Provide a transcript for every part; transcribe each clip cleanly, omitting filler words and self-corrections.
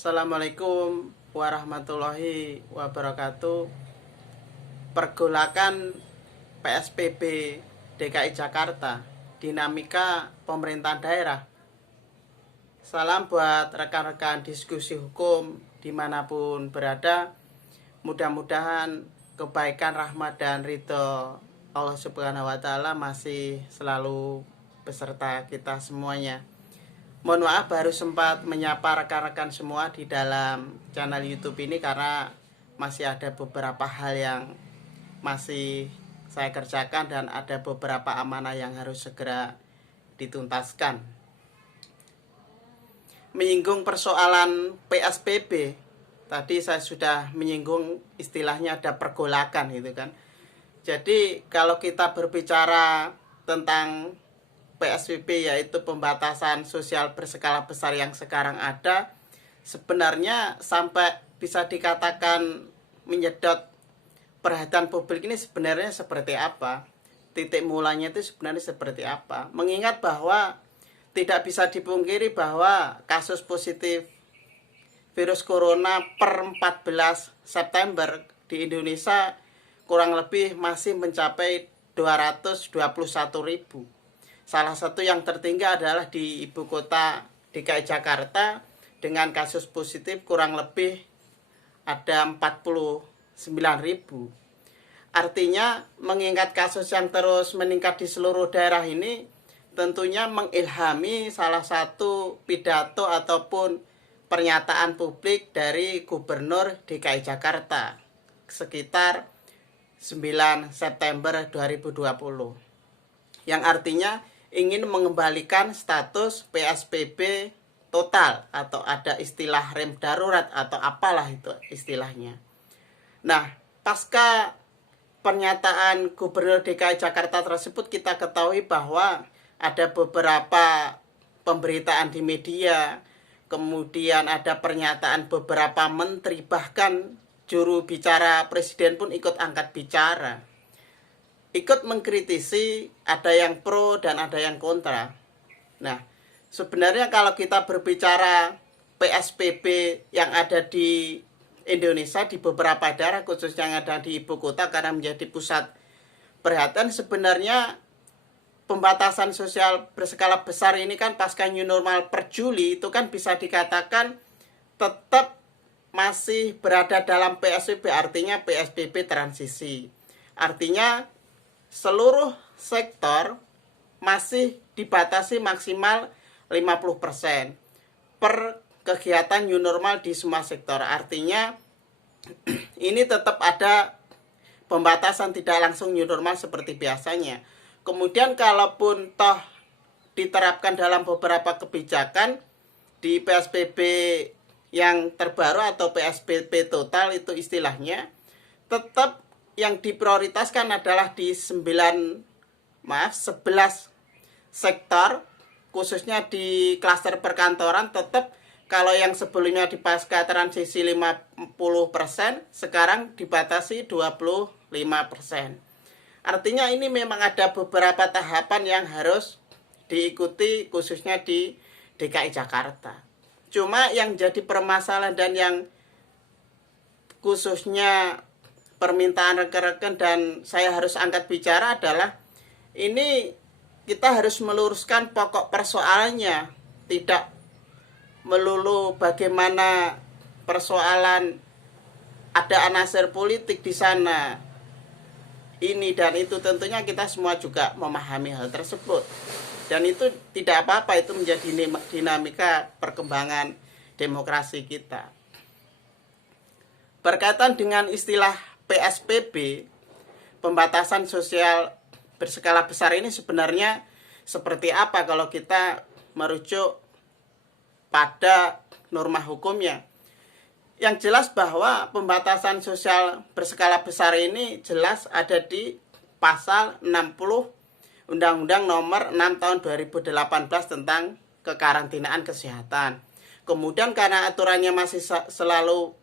Assalamualaikum warahmatullahi wabarakatuh. Pergolakan PSBB DKI Jakarta, dinamika pemerintahan daerah. Salam buat rekan-rekan diskusi hukum dimanapun berada. Mudah-mudahan kebaikan, rahmat, dan ridho Allah Subhanahu wa Ta'ala masih selalu beserta kita semuanya. Mohon maaf baru sempat menyapa rekan-rekan semua di dalam channel YouTube ini karena masih ada beberapa hal yang masih saya kerjakan dan ada beberapa amanah yang harus segera dituntaskan. Menyinggung persoalan PSBB, tadi saya sudah menyinggung istilahnya ada pergolakan gitu kan. Jadi kalau kita berbicara tentang PSBB, yaitu pembatasan sosial berskala besar yang sekarang ada, sebenarnya sampai bisa dikatakan menyedot perhatian publik ini sebenarnya seperti apa? Titik mulanya itu sebenarnya seperti apa? Mengingat bahwa tidak bisa dipungkiri bahwa kasus positif virus corona per 14 September di Indonesia kurang lebih masih mencapai 221.000. Salah satu yang tertinggi adalah di ibu kota DKI Jakarta dengan kasus positif kurang lebih ada 49.000. Artinya mengingat kasus yang terus meningkat di seluruh daerah ini tentunya mengilhami salah satu pidato ataupun pernyataan publik dari Gubernur DKI Jakarta sekitar 9 September 2020 yang artinya ingin mengembalikan status PSBB total atau ada istilah rem darurat atau apalah itu istilahnya. Nah, pasca pernyataan Gubernur DKI Jakarta tersebut kita ketahui bahwa ada beberapa pemberitaan di media, kemudian ada pernyataan beberapa menteri, bahkan juru bicara presiden pun ikut angkat bicara, ikut mengkritisi, ada yang pro dan ada yang kontra. Nah, sebenarnya kalau kita berbicara PSBB yang ada di Indonesia di beberapa daerah, khususnya yang ada di ibu kota karena menjadi pusat perhatian, sebenarnya pembatasan sosial berskala besar ini kan pasca new normal per Juli itu kan bisa dikatakan tetap masih berada dalam PSBB, artinya PSBB transisi. Artinya seluruh sektor masih dibatasi maksimal 50% per kegiatan new normal di semua sektor. Artinya ini tetap ada pembatasan tidak langsung new normal seperti biasanya. Kemudian kalaupun toh diterapkan dalam beberapa kebijakan di PSBB yang terbaru atau PSBB total itu istilahnya, tetap yang diprioritaskan adalah di 11 sektor, khususnya di klaster perkantoran. Tetap kalau yang sebelumnya di pasca transisi 50%, sekarang dibatasi 25%. Artinya ini memang ada beberapa tahapan yang harus diikuti khususnya di DKI Jakarta. Cuma yang jadi permasalahan dan yang khususnya permintaan rekan-rekan dan saya harus angkat bicara adalah ini kita harus meluruskan pokok persoalannya, tidak melulu bagaimana persoalan ada anasir politik di sana, ini dan itu. Tentunya kita semua juga memahami hal tersebut dan itu tidak apa-apa, itu menjadi dinamika perkembangan demokrasi kita. Berkaitan dengan istilah PSBB, pembatasan sosial berskala besar ini sebenarnya seperti apa kalau kita merujuk pada norma hukumnya. Yang jelas bahwa pembatasan sosial berskala besar ini jelas ada di pasal 60 Undang-Undang Nomor 6 Tahun 2018 tentang kekarantinaan kesehatan. Kemudian karena aturannya masih selalu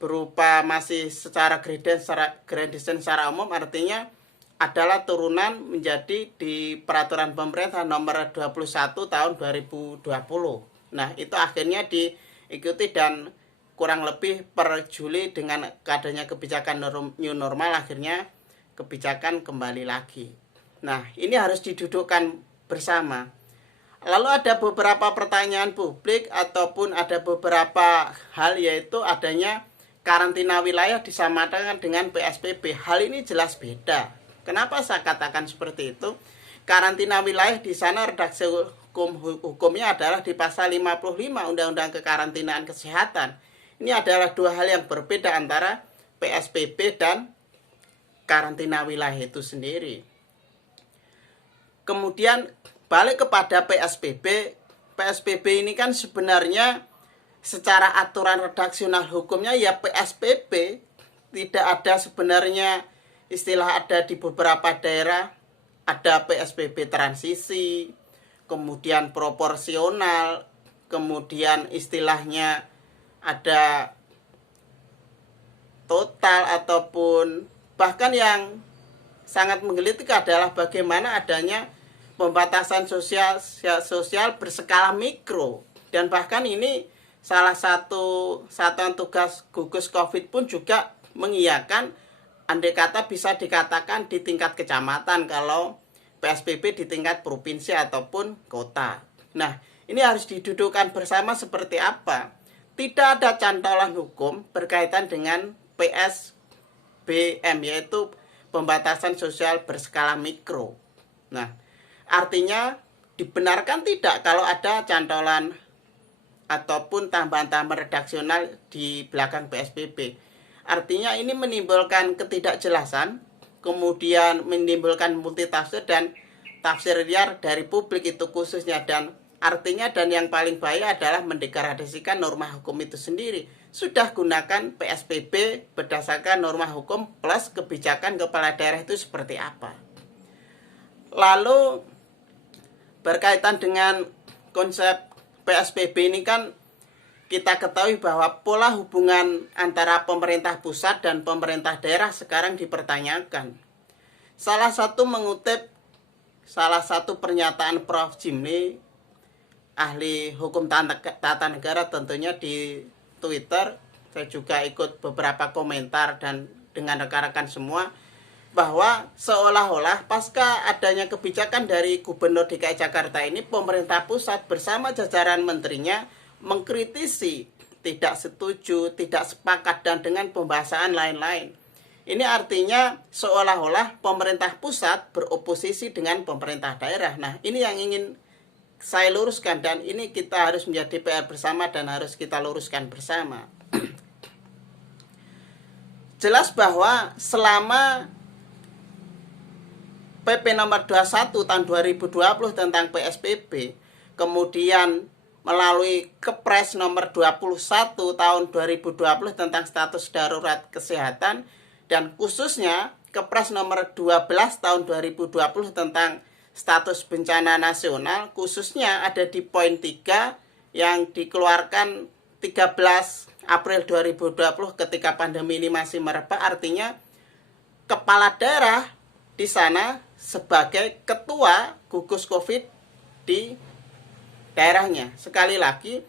berupa masih secara gradation secara umum, artinya adalah turunan menjadi di peraturan pemerintah nomor 21 tahun 2020. Nah, itu akhirnya diikuti dan kurang lebih per Juli dengan adanya kebijakan new normal, akhirnya kebijakan kembali lagi. Nah, ini harus didudukkan bersama. Lalu ada beberapa pertanyaan publik ataupun ada beberapa hal, yaitu adanya karantina wilayah disamakan dengan PSBB. Hal ini jelas beda. Kenapa saya katakan seperti itu? Karantina wilayah di sana redaksi hukumnya adalah di pasal 55 Undang-Undang Kekarantinaan Kesehatan. Ini adalah dua hal yang berbeda antara PSBB dan karantina wilayah itu sendiri. Kemudian balik kepada PSBB. PSBB ini kan sebenarnya secara aturan redaksional hukumnya ya PSBB. Tidak ada sebenarnya istilah, ada di beberapa daerah ada PSBB transisi, kemudian proporsional, kemudian istilahnya ada total, ataupun bahkan yang sangat menggelitik adalah bagaimana adanya pembatasan sosial berskala mikro. Dan bahkan ini salah satu satuan tugas gugus COVID pun juga mengiyakan, andai kata bisa dikatakan di tingkat kecamatan kalau PSBB di tingkat provinsi ataupun kota. Nah, ini harus didudukkan bersama seperti apa. Tidak ada cantolan hukum berkaitan dengan PSBM, yaitu pembatasan sosial berskala mikro. Nah, artinya dibenarkan tidak kalau ada cantolan ataupun tambahan-tambahan redaksional di belakang PSBB. Artinya ini menimbulkan ketidakjelasan, kemudian menimbulkan multitafsir dan tafsir liar dari publik itu khususnya. Dan artinya, dan yang paling bahaya adalah mendegradasikan norma hukum itu sendiri. Sudah gunakan PSBB berdasarkan norma hukum plus kebijakan kepala daerah itu seperti apa. Lalu berkaitan dengan konsep PSBB ini kan kita ketahui bahwa pola hubungan antara pemerintah pusat dan pemerintah daerah sekarang dipertanyakan. Salah satu pernyataan Prof. Jimli, ahli hukum tata negara, tentunya di Twitter. Saya juga ikut beberapa komentar dan dengan rekan-rekan semua, bahwa seolah-olah pasca adanya kebijakan dari Gubernur DKI Jakarta ini, pemerintah pusat bersama jajaran menterinya mengkritisi, tidak setuju, tidak sepakat, dan dengan pembahasan lain-lain. Ini artinya seolah-olah pemerintah pusat beroposisi dengan pemerintah daerah. Nah, ini yang ingin saya luruskan, dan ini kita harus menjadi PR bersama dan harus kita luruskan bersama. Jelas bahwa selama PP nomor 21 tahun 2020 tentang PSBB, kemudian melalui Kepres nomor 21 tahun 2020 tentang status darurat kesehatan, dan khususnya Kepres nomor 12 tahun 2020 tentang status bencana nasional, khususnya ada di poin 3 yang dikeluarkan 13 April 2020 ketika pandemi ini masih merebak. Artinya kepala daerah di sana sebagai ketua gugus COVID di daerahnya. Sekali lagi,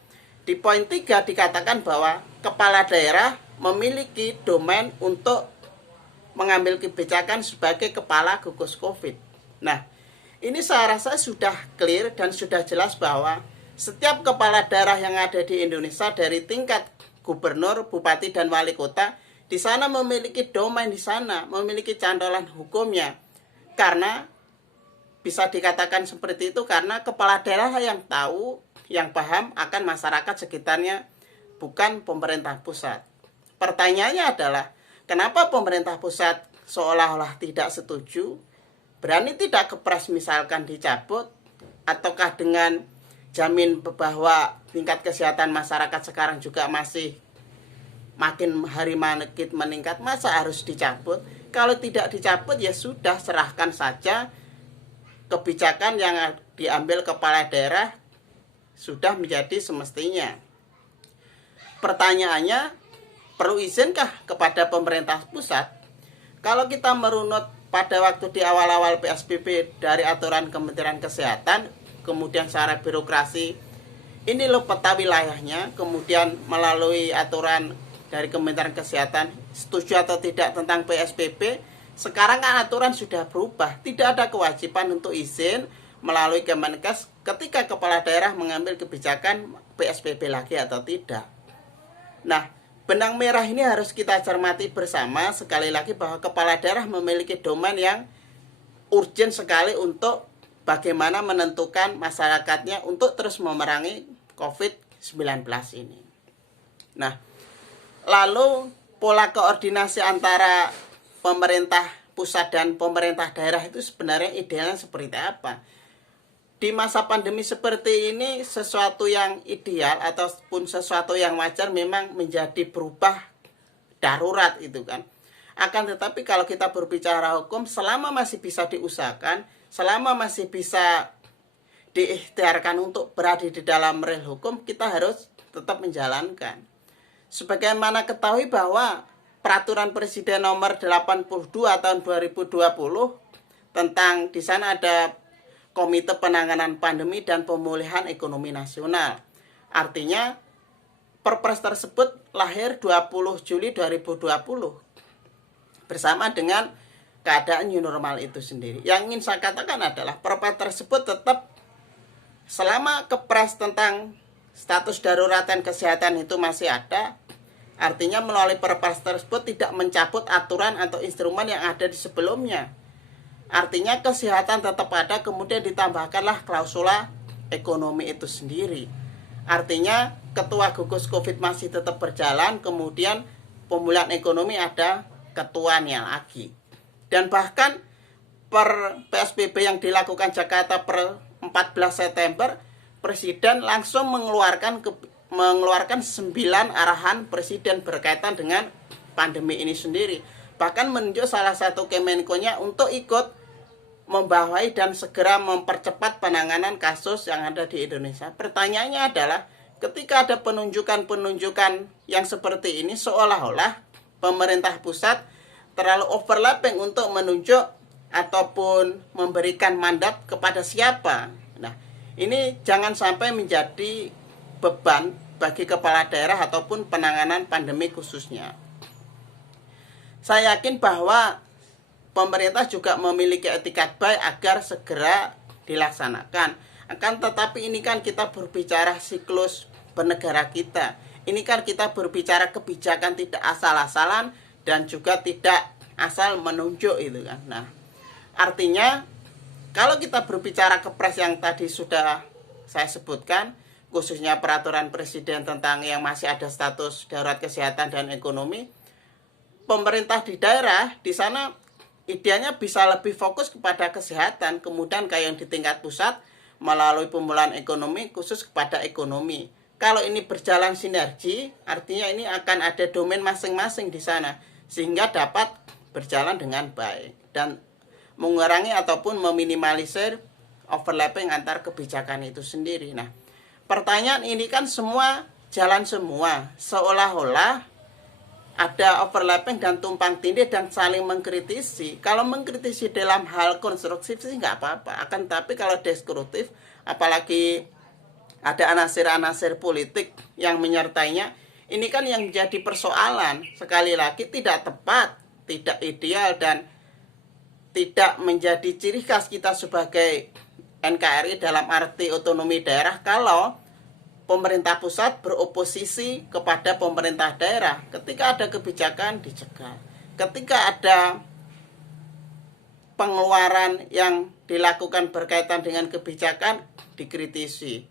di poin 3 dikatakan bahwa kepala daerah memiliki domain untuk mengambil kebijakan sebagai kepala gugus COVID. Nah, ini saya rasa sudah clear dan sudah jelas bahwa setiap kepala daerah yang ada di Indonesia dari tingkat gubernur, bupati, dan wali kota di sana memiliki domain di sana, memiliki cantolan hukumnya. Karena bisa dikatakan seperti itu karena kepala daerah yang tahu, yang paham akan masyarakat sekitarnya, bukan pemerintah pusat. Pertanyaannya adalah, kenapa pemerintah pusat seolah-olah tidak setuju? Berani tidak Kepres misalkan dicabut? Ataukah dengan jamin bahwa tingkat kesehatan masyarakat sekarang juga masih makin hari makin meningkat, masa harus dicabut? Kalau tidak dicabut ya sudah, serahkan saja kebijakan yang diambil kepala daerah sudah menjadi semestinya. Pertanyaannya, perlu izinkah kepada pemerintah pusat? Kalau kita merunut pada waktu di awal-awal PSBB dari aturan Kementerian Kesehatan, kemudian secara birokrasi, ini loh peta wilayahnya, kemudian melalui aturan dari Kementerian Kesehatan, setuju atau tidak tentang PSBB. Sekarang kan aturan sudah berubah, tidak ada kewajiban untuk izin melalui Kemenkes ketika kepala daerah mengambil kebijakan PSBB lagi atau tidak. Nah, benang merah ini harus kita cermati bersama sekali lagi bahwa kepala daerah memiliki domain yang urgent sekali untuk bagaimana menentukan masyarakatnya untuk terus memerangi COVID-19 ini. Nah, lalu pola koordinasi antara pemerintah pusat dan pemerintah daerah itu sebenarnya idealnya seperti apa? Di masa pandemi seperti ini, sesuatu yang ideal ataupun sesuatu yang wajar memang menjadi berubah darurat itu kan. Akan tetapi kalau kita berbicara hukum, selama masih bisa diusahakan, selama masih bisa diikhtiarkan untuk berada di dalam rel hukum, kita harus tetap menjalankan. Sebagaimana ketahui bahwa Peraturan Presiden Nomor 82 tahun 2020 tentang di sana ada Komite Penanganan Pandemi dan Pemulihan Ekonomi Nasional. Artinya Perpres tersebut lahir 20 Juli 2020 bersama dengan keadaan new normal itu sendiri. Yang ingin saya katakan adalah Perpres tersebut tetap selama Kepres tentang status daruratan kesehatan itu masih ada. Artinya melalui Perpres tersebut tidak mencabut aturan atau instrumen yang ada di sebelumnya. Artinya kesehatan tetap ada, kemudian ditambahkanlah klausula ekonomi itu sendiri. Artinya ketua gugus COVID masih tetap berjalan, kemudian pemulihan ekonomi ada ketuanya lagi. Dan bahkan per PSBB yang dilakukan Jakarta per 14 September, Presiden langsung mengeluarkan 9 arahan Presiden berkaitan dengan pandemi ini sendiri. Bahkan menunjuk salah satu Kemenko-nya untuk ikut membawahi dan segera mempercepat penanganan kasus yang ada di Indonesia. Pertanyaannya adalah, ketika ada penunjukan-penunjukan yang seperti ini, seolah-olah pemerintah pusat terlalu overlapping untuk menunjuk ataupun memberikan mandat kepada siapa. Nah, ini jangan sampai menjadi beban bagi kepala daerah ataupun penanganan pandemi khususnya. Saya yakin bahwa pemerintah juga memiliki etikat baik agar segera dilaksanakan. Akan tetapi ini kan kita berbicara siklus bernegara kita. Ini kan kita berbicara kebijakan tidak asal-asalan dan juga tidak asal menunjuk itu kan. Nah, artinya kalau kita berbicara Kepres yang tadi sudah saya sebutkan, khususnya peraturan presiden tentang yang masih ada status darurat kesehatan dan ekonomi, pemerintah di daerah di sana idealnya bisa lebih fokus kepada kesehatan, kemudian kayak yang di tingkat pusat melalui pemulihan ekonomi khusus kepada ekonomi. Kalau ini berjalan sinergi, artinya ini akan ada domain masing-masing di sana sehingga dapat berjalan dengan baik dan mengurangi ataupun meminimalisir overlapping antar kebijakan itu sendiri. Nah, pertanyaan ini kan semua jalan semua, seolah-olah ada overlapping dan tumpang tindih dan saling mengkritisi. Kalau mengkritisi dalam hal konstruktif sih nggak apa-apa. Akan tapi kalau destruktif, apalagi ada anasir-anasir politik yang menyertainya, ini kan yang jadi persoalan. Sekali lagi tidak tepat, tidak ideal, dan tidak menjadi ciri khas kita sebagai NKRI dalam arti otonomi daerah kalau pemerintah pusat beroposisi kepada pemerintah daerah. Ketika ada kebijakan dicegah, ketika ada pengeluaran yang dilakukan berkaitan dengan kebijakan dikritisi.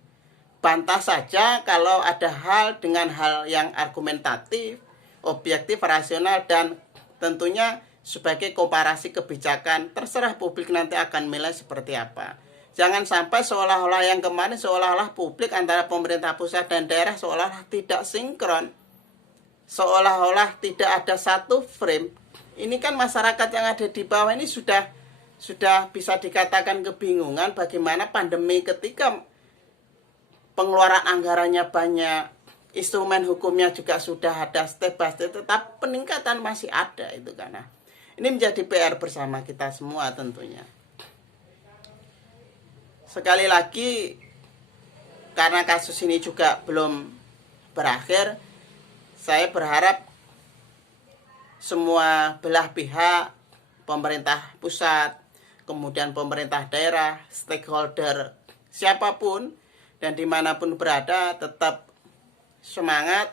Bantah saja kalau ada hal dengan hal yang argumentatif, objektif, rasional, dan tentunya sebagai komparasi kebijakan. Terserah publik nanti akan menilai seperti apa. Jangan sampai seolah-olah yang kemarin seolah-olah publik antara pemerintah pusat dan daerah seolah-olah tidak sinkron. Seolah-olah tidak ada satu frame. Ini kan masyarakat yang ada di bawah ini sudah bisa dikatakan kebingungan bagaimana pandemi ketika pengeluaran anggarannya banyak, instrumen hukumnya juga sudah ada step by step, tetap peningkatan masih ada itu karena. Ini menjadi PR bersama kita semua tentunya. Sekali lagi, karena kasus ini juga belum berakhir, saya berharap semua belah pihak, pemerintah pusat, kemudian pemerintah daerah, stakeholder, siapapun dan dimanapun berada, tetap semangat,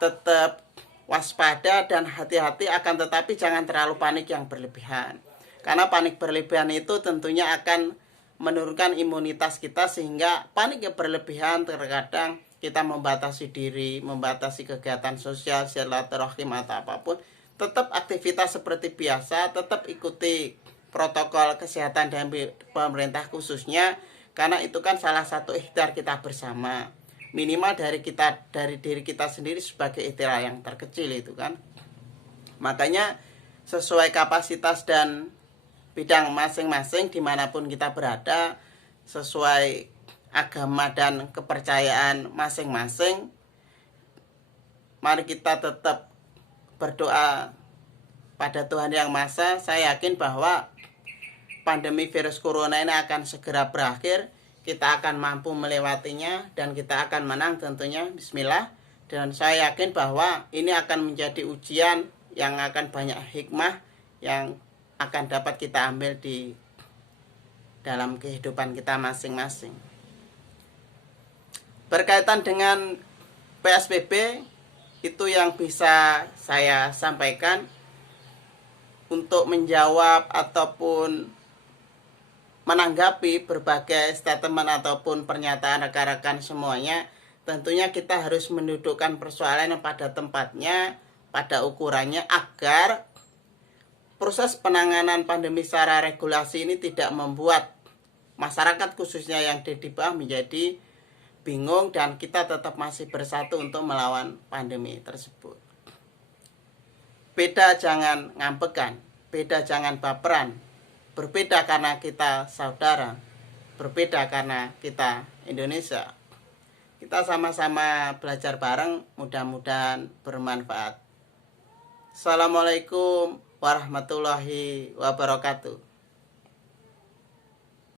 tetap waspada dan hati-hati, akan tetapi jangan terlalu panik yang berlebihan. Karena panik berlebihan itu tentunya akan menurunkan imunitas kita, sehingga panik yang berlebihan terkadang kita membatasi diri, membatasi kegiatan sosial, silaturahim atau apapun. Tetap aktivitas seperti biasa, tetap ikuti protokol kesehatan dari pemerintah khususnya, karena itu kan salah satu ikhtiar kita bersama. Minimal dari diri kita sendiri sebagai ikhtiar yang terkecil itu kan. Makanya sesuai kapasitas dan bidang masing-masing dimanapun kita berada, sesuai agama dan kepercayaan masing-masing, mari kita tetap berdoa pada Tuhan Yang Maha Esa. Saya yakin bahwa pandemi virus corona ini akan segera berakhir. Kita akan mampu melewatinya dan kita akan menang tentunya, bismillah. Dan saya yakin bahwa ini akan menjadi ujian yang akan banyak hikmah yang akan dapat kita ambil di dalam kehidupan kita masing-masing. Berkaitan dengan PSBB, itu yang bisa saya sampaikan untuk menjawab ataupun menanggapi berbagai statement ataupun pernyataan rekan-rekan semuanya. Tentunya kita harus mendudukkan persoalan yang pada tempatnya, pada ukurannya, agar proses penanganan pandemi secara regulasi ini tidak membuat masyarakat khususnya yang di bawah menjadi bingung, dan kita tetap masih bersatu untuk melawan pandemi tersebut. Beda jangan ngambekan, beda jangan baperan. Berbeda karena kita saudara, berbeda karena kita Indonesia. Kita sama-sama belajar bareng, mudah-mudahan bermanfaat. Assalamualaikum warahmatullahi wabarakatuh.